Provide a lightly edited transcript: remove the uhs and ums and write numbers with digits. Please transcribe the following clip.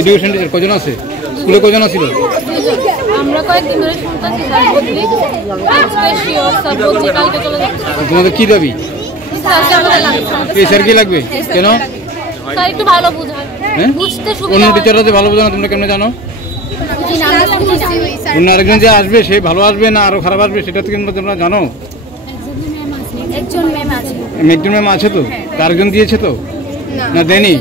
Education teacher কজন আছে? স্কুলে কজন ছিল? আমরা কয়েকদিন ধরে শুনতেছি স্যার বদলি, আজকে শিওর স্যার বদলি, কালকে চলে যাচ্ছে। তোমাদের কি দাবি? এই স্যার কি লাগবে? কেন? স্যার একটু ভালো বুঝায়, বুঝতে সুবিধা। অন্য টিচাররা যে ভালো বোঝে না, তোমরা কেমনে জানো? অন্য আরেকজন যে আসবে সে ভালো আসবে না আরো খারাপ আসবে সেটা তো তোমরা জানো? একজন ম্যাম আছে। একজন ম্যাম আছে তো? আরেকজন দিয়েছে তো? না দেয়নি?